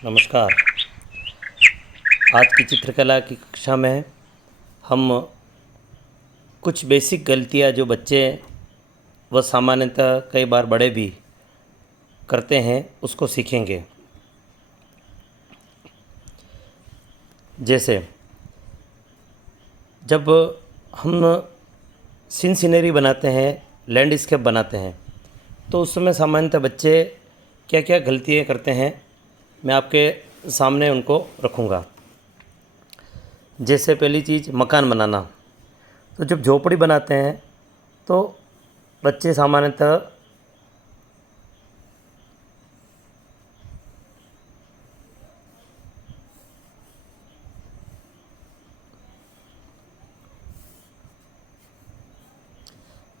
नमस्कार। आज की चित्रकला की कक्षा में हम कुछ बेसिक गलतियां जो बच्चे व सामान्यतः कई बार बड़े भी करते हैं उसको सीखेंगे। जैसे जब हम सीन सीनरी बनाते हैं, लैंडस्केप बनाते हैं, तो उस समय सामान्यतः बच्चे क्या क्या गलतियां करते हैं मैं आपके सामने उनको रखूँगा। जैसे पहली चीज़ मकान बनाना। तो जब झोपड़ी बनाते हैं तो बच्चे सामान्यतः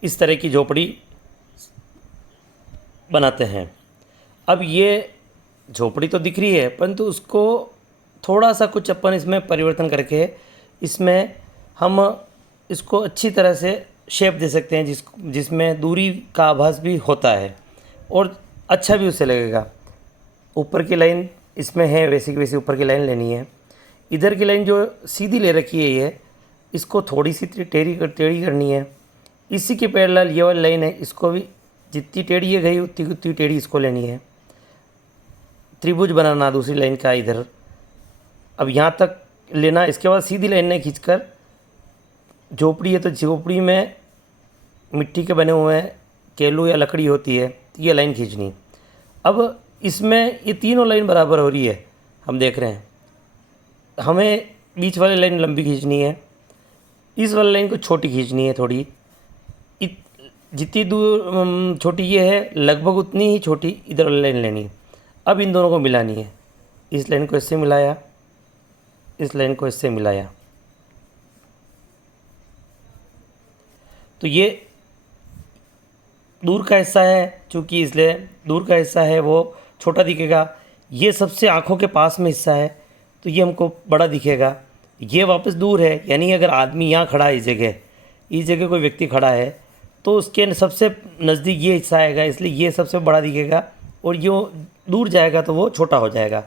इस तरह की झोपड़ी बनाते हैं। अब ये झोपड़ी तो दिख रही है, परंतु उसको थोड़ा सा कुछ अपन इसमें परिवर्तन करके इसमें हम इसको अच्छी तरह से शेप दे सकते हैं, जिसमें दूरी का आभास भी होता है और अच्छा भी उससे लगेगा। ऊपर की लाइन इसमें है, वैसी की वैसी ऊपर की लाइन लेनी है। इधर की लाइन जो सीधी ले रखी है ये, इसको थोड़ी सी टेढ़ी करनी है। इसी के पैरेलल ये वाली लाइन है, इसको भी जितनी टेढ़ी ये गई उतनी उतनी टेढ़ी इसको लेनी है। त्रिभुज बनाना दूसरी लाइन का इधर, अब यहाँ तक लेना। इसके बाद सीधी लाइन ने खींचकर, झोपड़ी है तो झोपड़ी में मिट्टी के बने हुए केलू या लकड़ी होती है, तो ये लाइन खींचनी। अब इसमें ये तीनों लाइन बराबर हो रही है, हम देख रहे हैं। हमें बीच वाली लाइन लंबी खींचनी है, इस वाली लाइन को छोटी खींचनी है थोड़ी। जितनी दूर छोटी ये है, लगभग उतनी ही छोटी इधर वाली लाइन लेनी है। अब इन दोनों को मिलानी है। इस लाइन को इससे मिलाया, इस लाइन को इससे मिलाया, तो ये दूर का हिस्सा है, चूँकि इसलिए दूर का हिस्सा है वो छोटा दिखेगा। ये सबसे आँखों के पास में हिस्सा है तो ये हमको बड़ा दिखेगा। ये वापस दूर है, यानी अगर आदमी यहाँ खड़ा है, इस जगह कोई व्यक्ति खड़ा है तो उसके सबसे नज़दीक ये हिस्सा आएगा, इसलिए ये सबसे बड़ा दिखेगा, और ये दूर जाएगा तो वो छोटा हो जाएगा।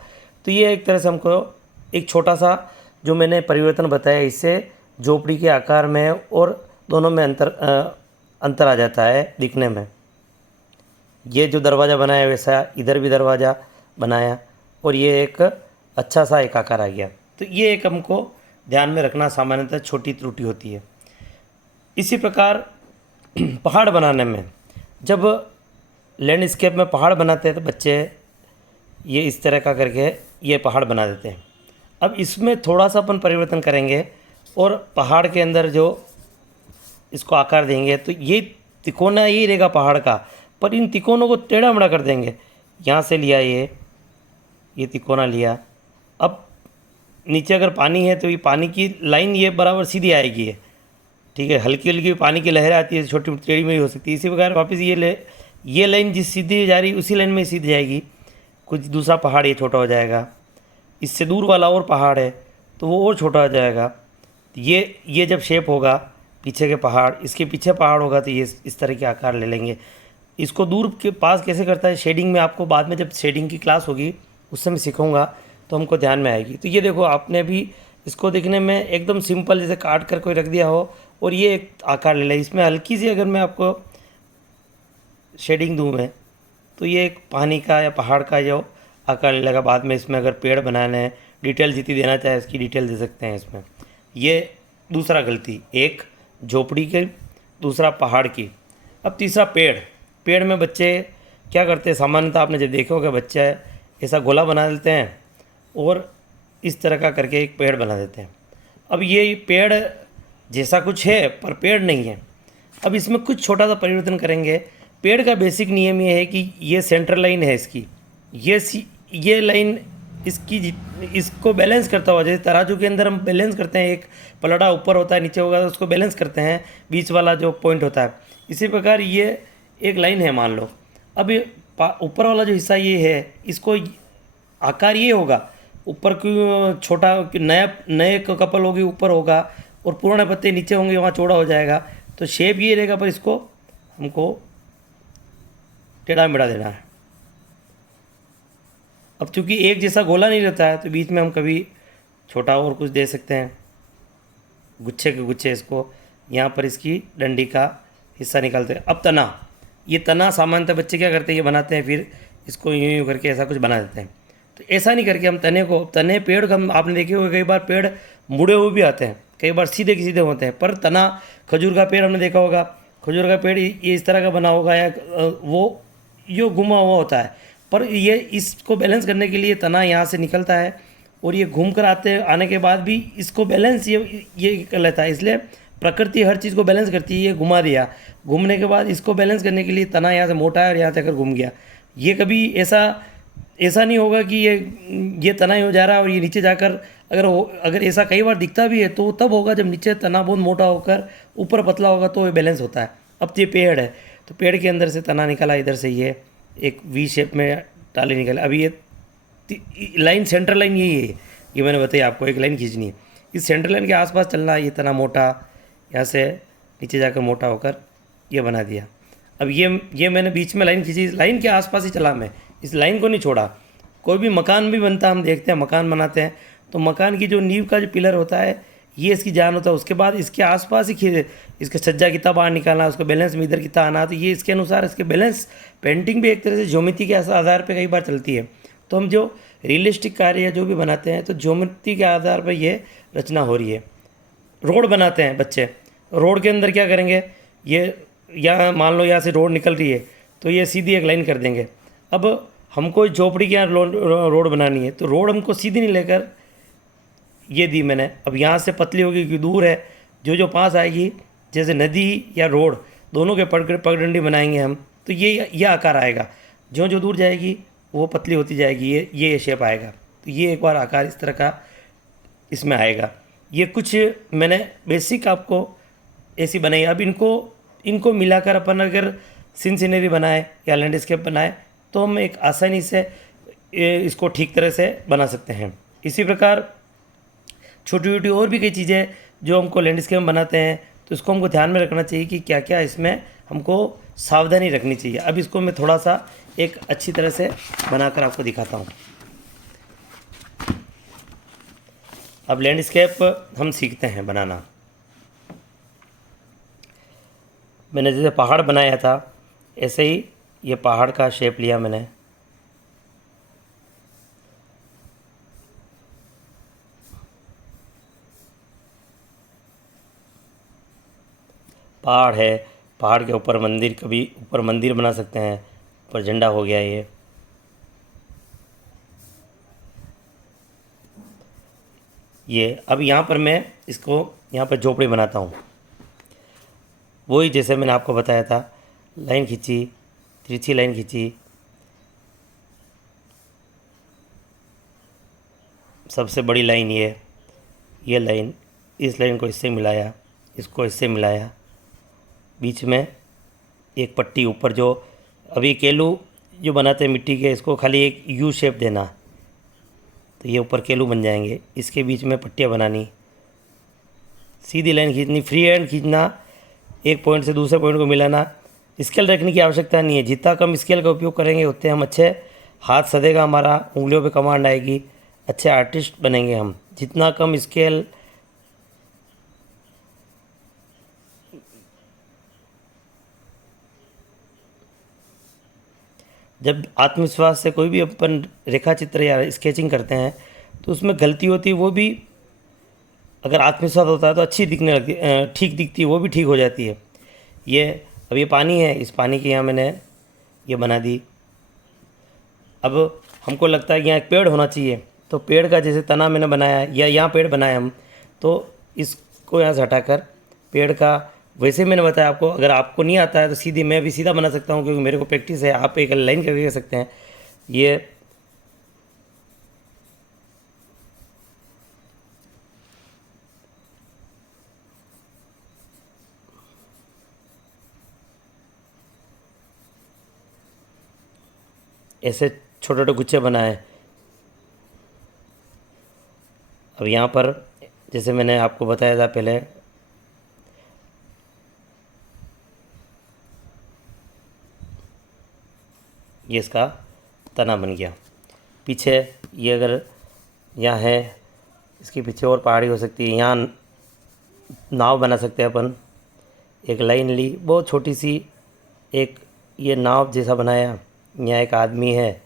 तो ये एक तरह से हमको एक छोटा सा जो मैंने परिवर्तन बताया, इससे झोपड़ी के आकार में और दोनों में अंतर आ जाता है दिखने में। ये जो दरवाज़ा बनाया वैसा इधर भी दरवाज़ा बनाया, और ये एक अच्छा सा एक आकार आ गया। तो ये एक हमको ध्यान में रखना, सामान्यतः छोटी त्रुटि होती है। इसी प्रकार पहाड़ बनाने में, जब लैंडस्केप में पहाड़ बनाते हैं तो बच्चे ये इस तरह का करके ये पहाड़ बना देते हैं। अब इसमें थोड़ा सा अपन परिवर्तन करेंगे और पहाड़ के अंदर जो इसको आकार देंगे तो ये तिकोना ही रहेगा पहाड़ का, पर इन तिकोनों को टेढ़ा मेढ़ा कर देंगे। यहाँ से लिया ये तिकोना लिया। अब नीचे अगर पानी है तो ये पानी की लाइन ये बराबर सीधी आएगी है, ठीक है। हल्की हल्की पानी की लहरें आती है, छोटी मोटी टेढ़ी में हो सकती है। इसी प्रकार वापस ये लाइन जिस सीधी जा रही उसी लाइन में सीधी जाएगी। कुछ दूसरा पहाड़ ये छोटा हो जाएगा, इससे दूर वाला और पहाड़ है तो वो और छोटा हो जाएगा। ये जब शेप होगा पीछे के पहाड़, इसके पीछे पहाड़ होगा तो ये इस तरह के आकार ले लेंगे। इसको दूर के पास कैसे करता है शेडिंग में, आपको बाद में जब शेडिंग की क्लास होगी उस समय सीखूँगा तो हमको ध्यान में आएगी। तो ये देखो, आपने भी इसको देखने में एकदम सिंपल जैसे काट कर कोई रख दिया हो, और ये एक आकार ले लिया। इसमें हल्की सी अगर मैं आपको शेडिंग दूँ मैं, तो ये एक पानी का या पहाड़ का जो आकार लेगा। बाद में इसमें अगर पेड़ बनाने हैं, डिटेल जितनी देना चाहे इसकी डिटेल दे सकते हैं इसमें। ये दूसरा गलती, एक झोपड़ी की, दूसरा पहाड़ की। अब तीसरा पेड़ में बच्चे क्या करते हैं, सामान्यतः आपने जब देखा होगा, बच्चे ऐसा गोला बना देते हैं और इस तरह का करके एक पेड़ बना देते हैं। अब ये पेड़ जैसा कुछ है पर पेड़ नहीं है। अब इसमें कुछ छोटा सा परिवर्तन करेंगे। पेड़ का बेसिक नियम ये है कि ये सेंटर लाइन है इसकी, ये लाइन इसको बैलेंस करता हुआ, जैसे तराजू के अंदर हम बैलेंस करते हैं, एक पलड़ा ऊपर होता है नीचे होगा तो उसको बैलेंस करते हैं, बीच वाला जो पॉइंट होता है। इसी प्रकार ये एक लाइन है मान लो। अब ऊपर वाला जो हिस्सा ये है, इसको आकार ये होगा, ऊपर की छोटा नए कपल होगी ऊपर होगा और पुराने पत्ते नीचे होंगे, वहाँ चौड़ा हो जाएगा। तो शेप ये रहेगा, पर इसको हमको टेढ़ा मेढ़ा देना है। अब चूँकि एक जैसा गोला नहीं रहता है तो बीच में हम कभी छोटा और कुछ दे सकते हैं, गुच्छे के गुच्छे इसको, यहाँ पर इसकी डंडी का हिस्सा निकालते हैं। अब तना, ये तना सामान्यतः बच्चे क्या करते हैं, ये बनाते हैं फिर इसको यूँ यूँ करके ऐसा कुछ बना देते हैं। तो ऐसा नहीं करके हम तने को, तने पेड़ का हम आपने देखे होंगे कई बार पेड़ मुड़े हुए भी आते हैं, कई बार सीधे के सीधे होते हैं, पर तना खजूर का पेड़ हमने देखा होगा, खजूर का पेड़ ये इस तरह का बना होगा या वो यो घुमा हुआ होता है, पर ये इसको बैलेंस करने के लिए तना यहाँ से निकलता है और ये घूम कर आने के बाद भी इसको बैलेंस ये कर लेता है। इसलिए प्रकृति हर चीज़ को बैलेंस करती है। ये घुमा दिया, घूमने के बाद इसको बैलेंस करने के लिए तना यहाँ से मोटा है और यहाँ से अगर घूम गया, ये कभी ऐसा नहीं होगा कि ये तना ही हो जा रहा है और ये नीचे जाकर अगर ऐसा कई बार दिखता भी है तो तब होगा जब नीचे तना बहुत मोटा होकर ऊपर पतला होगा तो ये बैलेंस होता है। अब ये पेड़ है तो पेड़ के अंदर से तना निकला, इधर से ये एक वी शेप में टाली निकले। अभी ये लाइन, सेंट्रल लाइन यही है, ये मैंने बताया आपको, एक लाइन खींचनी है, इस सेंट्रल लाइन के आसपास चलना है। ये तना मोटा यहाँ से नीचे जाकर मोटा होकर ये बना दिया। अब ये मैंने बीच में लाइन खींची, इस लाइन के आसपास ही चला मैं, इस लाइन को नहीं छोड़ा। कोई भी मकान भी बनता है, हम देखते हैं मकान बनाते हैं तो मकान की जो नींव का जो पिलर होता है ये इसकी जान होता है, उसके बाद इसके आसपास ही इसके छज्जा कितना बाहर निकालना, उसको बैलेंस में इधर कितना आना, तो ये इसके अनुसार इसके बैलेंस। पेंटिंग भी एक तरह से ज्योमेट्री के आधार पर कई बार चलती है। तो हम जो रियलिस्टिक कार्य या जो भी बनाते हैं तो ज्योमेट्री के आधार पर ये रचना हो रही है। रोड बनाते हैं बच्चे, रोड के अंदर क्या करेंगे, ये यहाँ मान लो यहाँ से रोड निकल रही है तो ये सीधी एक लाइन कर देंगे। अब हमको झोपड़ी के यहाँ रोड बनानी है तो रोड हमको सीधी नहीं लेकर ये दी मैंने, अब यहाँ से पतली होगी क्योंकि दूर है, जो पास आएगी जैसे नदी या रोड दोनों के पगडंडी बनाएंगे हम तो ये आकार आएगा, जो दूर जाएगी वो पतली होती जाएगी, ये शेप आएगा। तो ये एक बार आकार इस तरह का इसमें आएगा। ये कुछ मैंने बेसिक आपको ऐसी बनाई। अब इनको मिलाकर अपन अगर सीनरी बनाए या लैंडस्केप बनाए तो हम एक आसानी से इसको ठीक तरह से बना सकते हैं। इसी प्रकार छोटी छोटी और भी कई चीज़ें जो हमको लैंडस्केप में बनाते हैं तो इसको हमको ध्यान में रखना चाहिए कि क्या क्या इसमें हमको सावधानी रखनी चाहिए। अब इसको मैं थोड़ा सा एक अच्छी तरह से बनाकर आपको दिखाता हूँ। अब लैंडस्केप हम सीखते हैं बनाना। मैंने जैसे पहाड़ बनाया था ऐसे ही ये पहाड़ का शेप लिया मैंने। पहाड़ है, पहाड़ के ऊपर मंदिर, कभी ऊपर मंदिर बना सकते हैं, ऊपर झंडा हो गया ये। अब यहाँ पर मैं इसको यहाँ पर झोपड़ी बनाता हूँ। वही जैसे मैंने आपको बताया था, लाइन खींची, तिरछी लाइन खींची, सबसे बड़ी लाइन ये लाइन, इस लाइन को इससे मिलाया, इसको इससे मिलाया, बीच में एक पट्टी ऊपर, जो अभी केलू जो बनाते हैं मिट्टी के, इसको खाली एक यू शेप देना तो ये ऊपर केलू बन जाएंगे। इसके बीच में पट्टियाँ बनानी, सीधी लाइन खींचनी, फ्री हैंड खींचना, एक पॉइंट से दूसरे पॉइंट को मिलाना। स्केल रखने की आवश्यकता नहीं है, जितना कम स्केल का उपयोग करेंगे उतने हम अच्छे हाथ सदेगा, हमारा उंगलियों पे कमांड आएगी, अच्छे आर्टिस्ट बनेंगे हम। जितना कम स्केल जब आत्मविश्वास से कोई भी अपन रेखा चित्र या स्केचिंग करते हैं तो उसमें गलती होती है, वो भी अगर आत्मविश्वास होता है तो अच्छी दिखने लगती, ठीक दिखती है, वो भी ठीक हो जाती है। ये अब ये पानी है, इस पानी के यहाँ मैंने ये बना दी। अब हमको लगता है कि यहाँ एक पेड़ होना चाहिए तो पेड़ का जैसे तना मैंने बनाया या यहाँ पेड़ बनाया हम, तो इसको यहाँ से हटाकर पेड़ का वैसे मैंने बताया आपको। अगर आपको नहीं आता है तो सीधी मैं भी सीधा बना सकता हूँ क्योंकि मेरे को प्रैक्टिस है। आप एक लाइन करके कर सकते हैं। ये ऐसे छोटे छोटे गुच्छे बनाए। अब यहाँ पर जैसे मैंने आपको बताया था पहले, ये इसका तना बन गया। पीछे ये अगर यहाँ है, इसके पीछे और पहाड़ी हो सकती है। यहाँ नाव बना सकते हैं अपन। एक लाइन ली बहुत छोटी सी, एक ये नाव जैसा बनाया। यहाँ एक आदमी है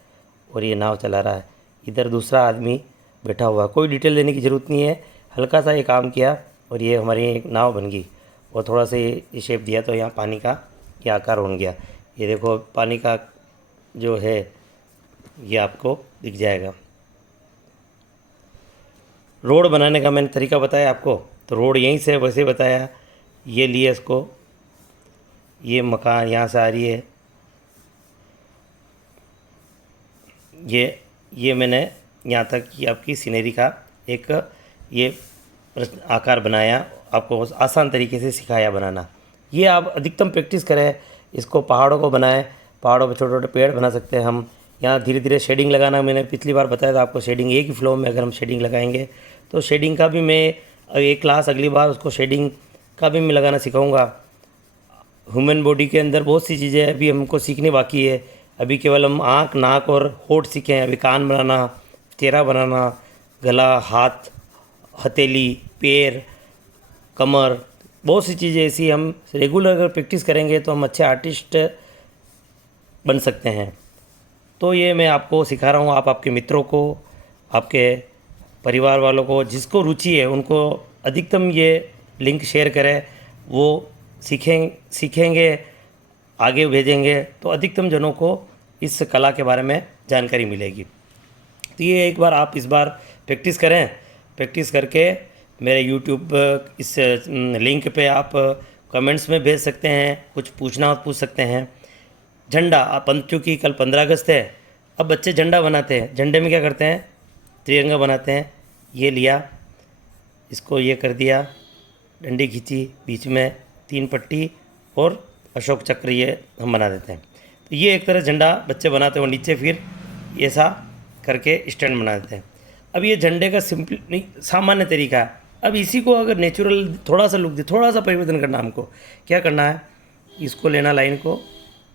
और ये नाव चला रहा है, इधर दूसरा आदमी बैठा हुआ है। कोई डिटेल देने की ज़रूरत नहीं है, हल्का सा ये काम किया और ये हमारी एक नाव बन गई। और थोड़ा सा ये शेप दिया तो यहाँ पानी का ये आकार बन गया। ये देखो पानी का जो है ये आपको दिख जाएगा। रोड बनाने का मैंने तरीका बताया आपको, तो रोड यहीं से वैसे बताया। ये लिए इसको, ये मकान यहाँ से आ रही है, ये मैंने यहाँ तक की आपकी सीनरी का एक ये आकार बनाया, आपको आसान तरीके से सिखाया बनाना। ये आप अधिकतम प्रैक्टिस करें, इसको पहाड़ों को बनाएं, पहाड़ों पे छोटे छोटे पेड़ बना सकते हैं हम। यहाँ धीरे धीरे शेडिंग लगाना, मैंने पिछली बार बताया था आपको, शेडिंग एक ही फ्लो में अगर हम शेडिंग लगाएंगे तो शेडिंग का भी मैं एक क्लास अगली बार उसको शेडिंग का भी मैं लगाना सिखाऊंगा। ह्यूमन बॉडी के अंदर बहुत सी चीज़ें अभी हमको सीखने बाकी है। अभी केवल हम आँख, नाक और होठ सीखे हैं, अभी कान बनाना, चेहरा बनाना, गला, हाथ, हथेली, पैर, कमर, बहुत सी चीज़ें ऐसी हम रेगुलर अगर प्रैक्टिस करेंगे तो हम अच्छे आर्टिस्ट बन सकते हैं। तो ये मैं आपको सिखा रहा हूँ। आप आपके मित्रों को, आपके परिवार वालों को, जिसको रुचि है उनको अधिकतम ये लिंक शेयर करें। वो सीखेंगे, आगे भेजेंगे तो अधिकतम जनों को इस कला के बारे में जानकारी मिलेगी। तो ये एक बार आप इस बार प्रैक्टिस करें। प्रैक्टिस करके मेरे यूट्यूब इस लिंक पे आप कमेंट्स में भेज सकते हैं, कुछ पूछना हो पूछ सकते हैं। झंडा, अपन चूँकि कल 15 अगस्त है, अब बच्चे झंडा बनाते हैं। झंडे में क्या करते हैं, तिरंगा बनाते हैं। ये लिया, इसको ये कर दिया, डंडी खींची, बीच में 3 पट्टी और अशोक चक्र ये हम बना देते हैं। तो ये एक तरह झंडा बच्चे बनाते हैं और नीचे फिर ऐसा करके स्टैंड बना देते हैं। अब ये झंडे का सिंपल नहीं सामान्य तरीका है। अब इसी को अगर नेचुरल थोड़ा सा लुक दे, थोड़ा सा परिवर्तन करना, हमको क्या करना है, इसको लेना लाइन को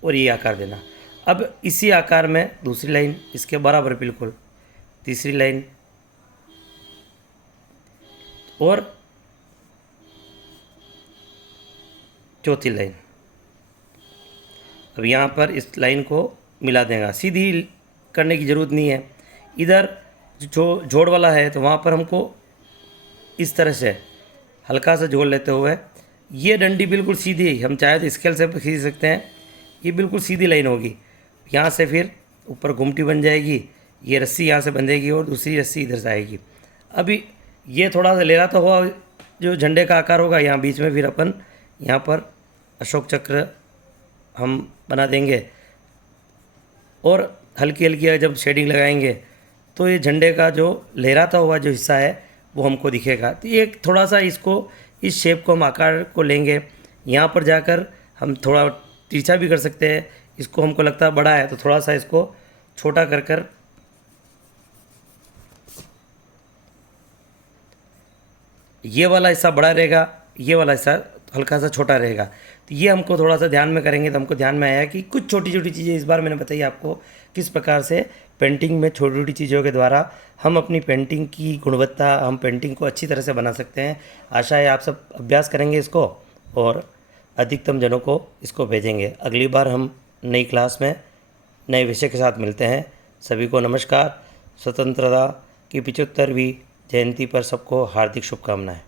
और ये आकार देना। अब इसी आकार में दूसरी लाइन इसके बराबर बिल्कुल, तीसरी लाइन और चौथी लाइन। अब यहाँ पर इस लाइन को मिला देगा। सीधी करने की ज़रूरत नहीं है। इधर जो जोड़ वाला है तो वहाँ पर हमको इस तरह से हल्का सा जोड़ लेते हुए ये डंडी बिल्कुल सीधी, हम चाहे तो स्केल से खींच सकते हैं। ये बिल्कुल सीधी लाइन होगी। यहाँ से फिर ऊपर घुमटी बन जाएगी, ये रस्सी यहाँ से बंधेगी और दूसरी रस्सी इधर से आएगी। अभी ये थोड़ा सा ले रहा तो हुआ जो झंडे का आकार होगा, यहाँ बीच में फिर अपन यहाँ पर अशोक चक्र हम बना देंगे और हल्की हल्की जब शेडिंग लगाएंगे तो ये झंडे का जो लहराता हुआ जो हिस्सा है वो हमको दिखेगा। तो ये थोड़ा सा इसको, इस शेप को हम आकार को लेंगे। यहाँ पर जाकर हम थोड़ा तिरछा भी कर सकते हैं। इसको हमको लगता है बड़ा है तो थोड़ा सा इसको छोटा कर कर ये वाला हिस्सा बड़ा रहेगा, ये वाला हिस्सा हल्का सा छोटा रहेगा। तो ये हमको थोड़ा सा ध्यान में करेंगे तो हमको ध्यान में आया कि कुछ छोटी छोटी चीज़ें इस बार मैंने बताई आपको किस प्रकार से पेंटिंग में छोटी छोटी चीज़ों के द्वारा हम अपनी पेंटिंग की गुणवत्ता, हम पेंटिंग को अच्छी तरह से बना सकते हैं। आशा है आप सब अभ्यास करेंगे इसको और अधिकतम जनों को इसको भेजेंगे। अगली बार हम नई क्लास में नए विषय के साथ मिलते हैं। सभी को नमस्कार। स्वतंत्रता की 75वीं जयंती पर सबको हार्दिक शुभकामनाएं।